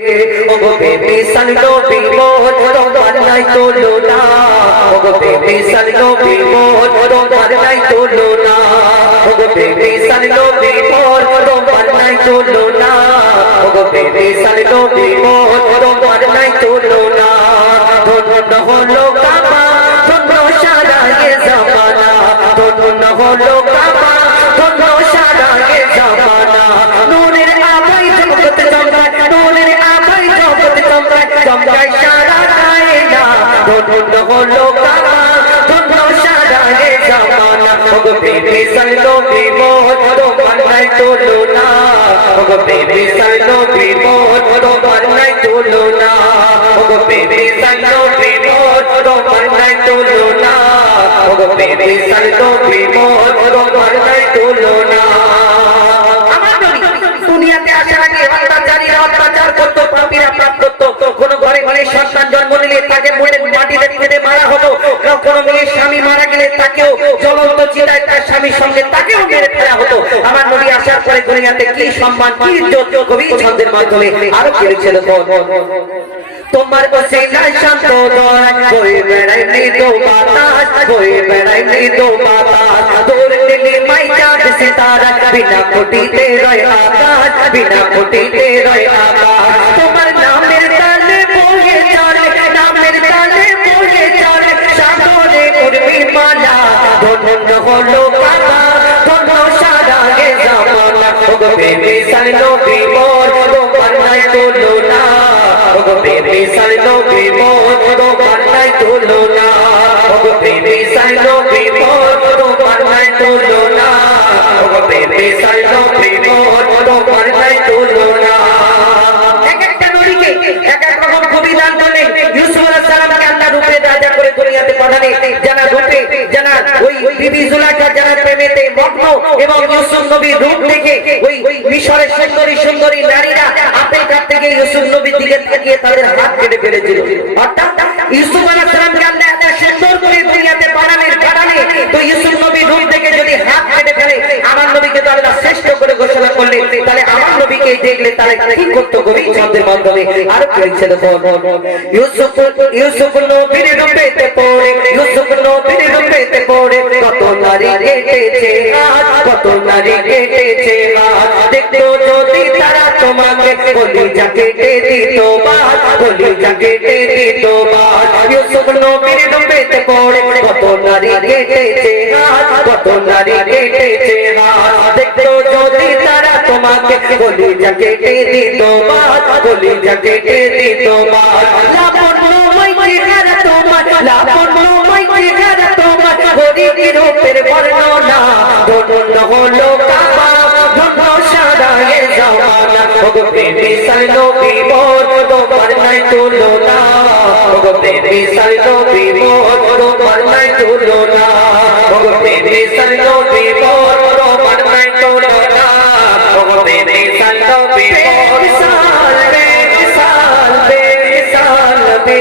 ওগো বেবি সালনো বিমোহন তোমার নাই তোলো না ওগো বেবি সালনো বিমোহন তোমার নাই তোলো না ওগো বেবি সালনো বিমোহন তোমার নাই তোলো না ওগো বেবি সালনো বিমোহন ওগো বেবি সাইলো বিমোহন তোমার নাই তোলো না ওগো বেবি সাইলো বিমোহন তোমার নাই তোলো না ওগো দুনিয়াতে আসার আগে অত্যাচারীরা অত্যাচার করতো, পাপীরা পাপ ঘরে ঘরে সন্তান জন্ম নিলে তাকে মনে মাটিতে মারা হতো। কোন মেয়ের স্বামী মারা গেলে তাকেও জ্বলন্ত চিতায় তার স্বামীর সঙ্গে তাকেও মেরে ফেলা হতো। আমার নবী আসার পরে দুনিয়াতে কি সম্মান, কি ইজ্জত কবি ছন্দের মাধ্যমে আরও কি লিখছে তোমার বসিলা শান্ত দয় বই বেড়াই মৃদু বাতাস বই বেড়াই মৃদু বাতাস তোর দিলি মাই চাঁদ সিতারা, বিনা কোটিতে রয় আকাশ, বিনা কোটিতে রয় আকাশ। বেবি সাইলো বিমোর দুনিয়াতে যারা রূপে যারা ওই বিবি যারা প্রেমেতে মগ্ন এবং ইউসুফ নবীর রূপ দেখে ওই মিশরের সুন্দরী সুন্দরী নারীরা আপেল কাটতে গিয়ে ইউসুফ নবীর দিকে তাকিয়ে তাদের হাত কেটে ফেলেছিল। অর্থাৎ ইউসুফ সুন্দর করে দুনিয়াতে তো ইউসুফ নবীর রূপ যদি হাত কেটে ফেলে, আমার নবীকে তো আল্লাহ শ্রেষ্ঠ করে ঘোষণা করলেন তাহলে আমার নবীকে দেখলে তাহলে কি করতো? কবি ছন্দের মাধ্যমে আরও কি হয়েছে দেখো। ইউসুফ ইউসুফ নবীর রূপেতে পড়ে, ইউসুফ নবীর রূপেতে পড়ে। কত নারী কেটেছে হাত কত নারী কেটেছে হাত দেখতো যদি তারা তোমাকে বলি যা কেটে দিত বাদ বলি যা কেটে দিত বাদ ইউসুফ নবীর রূপেতে পড়ে, কত নারী কেটেছে হাত কত নারী কেটেছে তোমাকে বলি যা কেটে দিত বাদ বলি যা কেটে দিত বাদ লাবণ্যময় চেহারা তোমার লাবণ্যময় চেহারা তোমার। গরিব রূপের বর্ণনা, ধন্য হলো কাবা, ধন্য সারা এ জামানা। ওগো প্রেমী সাইলো বিমোর তোমার নাই তুলনা। ওগো প্রেমী সাইলো বিমোর তোমার নাই তুলনা। ওগো প্রেমী সাইলো বিমোর সাল বে সাল বে